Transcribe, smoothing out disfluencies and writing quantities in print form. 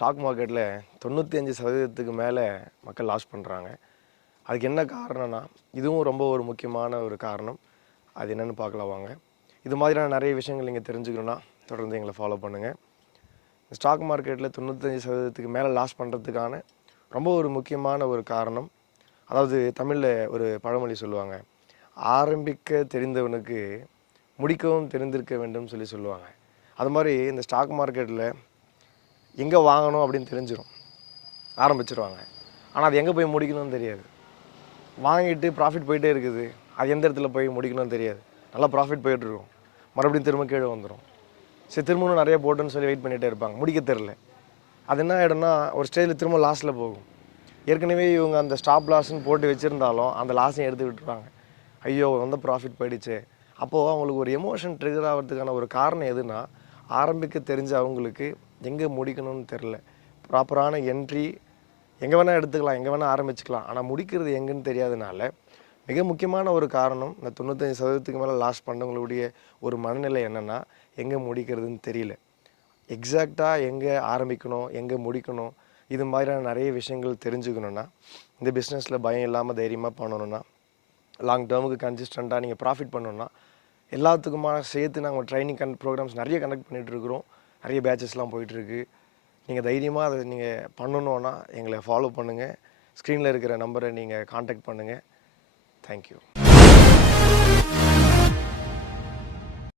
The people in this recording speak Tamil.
ஸ்டாக் மார்க்கெட்டில் 95% மேலே மக்கள் லாஸ் பண்ணுறாங்க. அதுக்கு என்ன காரணம்னா, இதுவும் ரொம்ப ஒரு முக்கியமான ஒரு காரணம். அது என்னென்னு பார்க்கலாம் வாங்க. இது மாதிரியான நிறைய விஷயங்கள் நீங்கள் தெரிஞ்சுக்கணுன்னா தொடர்ந்து எங்களை ஃபாலோ பண்ணுங்கள். ஸ்டாக் மார்க்கெட்டில் 95% மேலே லாஸ் பண்ணுறதுக்கான ரொம்ப ஒரு முக்கியமான ஒரு காரணம், அதாவது தமிழில் ஒரு பழமொழி சொல்லுவாங்க, ஆரம்பிக்க தெரிந்தவனுக்கு முடிக்கவும் தெரிந்திருக்க வேண்டும் சொல்லுவாங்க. அது மாதிரி இந்த ஸ்டாக் மார்க்கெட்டில் எங்கே வாங்கணும் அப்படின்னு தெரிஞ்சிடும், ஆரம்பிச்சிருவாங்க. ஆனால் அது எங்கே போய் முடிக்கணும்னு தெரியாது. வாங்கிட்டு ப்ராஃபிட் போயிட்டே இருக்குது, அது எந்த இடத்துல போய் முடிக்கணும்னு தெரியாது. நல்லா ப்ராஃபிட் போயிட்டுருக்கும், மறுபடியும் திரும்ப கீழே வந்துடும். சரி திரும்பவும் நிறைய போட்டுன்னு சொல்லி வெயிட் பண்ணிகிட்டே இருப்பாங்க, முடிக்க தெரில. அது என்ன ஆகிடும்னா ஒரு ஸ்டேஜில் திரும்ப லாஸில் போகும். ஏற்கனவே இவங்க அந்த ஸ்டாப் லாஸ்ன்னு போட்டு வச்சுருந்தாலும் அந்த லாஸையும் எடுத்து விட்டுருவாங்க. ஐயோ வந்து ப்ராஃபிட் போயிடுச்சு. அப்போது அவங்களுக்கு ஒரு எமோஷன் ட்ரிகர் ஆகிறதுக்கான ஒரு காரணம் எதுனா, ஆரம்பிக்க தெரிஞ்ச அவங்களுக்கு எங்கே முடிக்கணும்னு தெரில. ப்ராப்பரான என்ட்ரி எங்கே வேணால் எடுத்துக்கலாம், எங்கே வேணால் ஆரம்பிச்சுக்கலாம், ஆனால் முடிக்கிறது எங்கேன்னு தெரியாதனால மிக முக்கியமான ஒரு காரணம் இந்த 95% மேலே லாஸ் பண்ணவங்களுடைய ஒரு மனநிலை என்னென்னா, எங்கே முடிக்கிறதுன்னு தெரியல. எக்ஸாக்டாக எங்கே ஆரம்பிக்கணும், எங்கே முடிக்கணும், இது மாதிரியான நிறைய விஷயங்கள் தெரிஞ்சுக்கணுன்னா, இந்த பிஸ்னஸில் பயம் இல்லாமல் தைரியமாக பண்ணணுன்னா, லாங் டேர்முக்கு கன்சிஸ்டண்ட்டாக நீங்கள் ப்ராஃபிட் பண்ணணுன்னா, எல்லாத்துக்குமான சேர்த்து நாங்கள் ட்ரைனிங் ப்ரோக்ராம்ஸ் நிறைய கண்டக்ட் பண்ணிகிட்ருக்குறோம். நிறைய பேட்சஸ்லாம் போயிட்டுருக்கு. நீங்கள் தைரியமாக அதை நீங்கள் பண்ணணுன்னா எங்களை ஃபாலோ பண்ணுங்கள். ஸ்க்ரீனில் இருக்கிற நம்பரை நீங்கள் காண்டாக்ட் பண்ணுங்கள். தேங்க்யூ.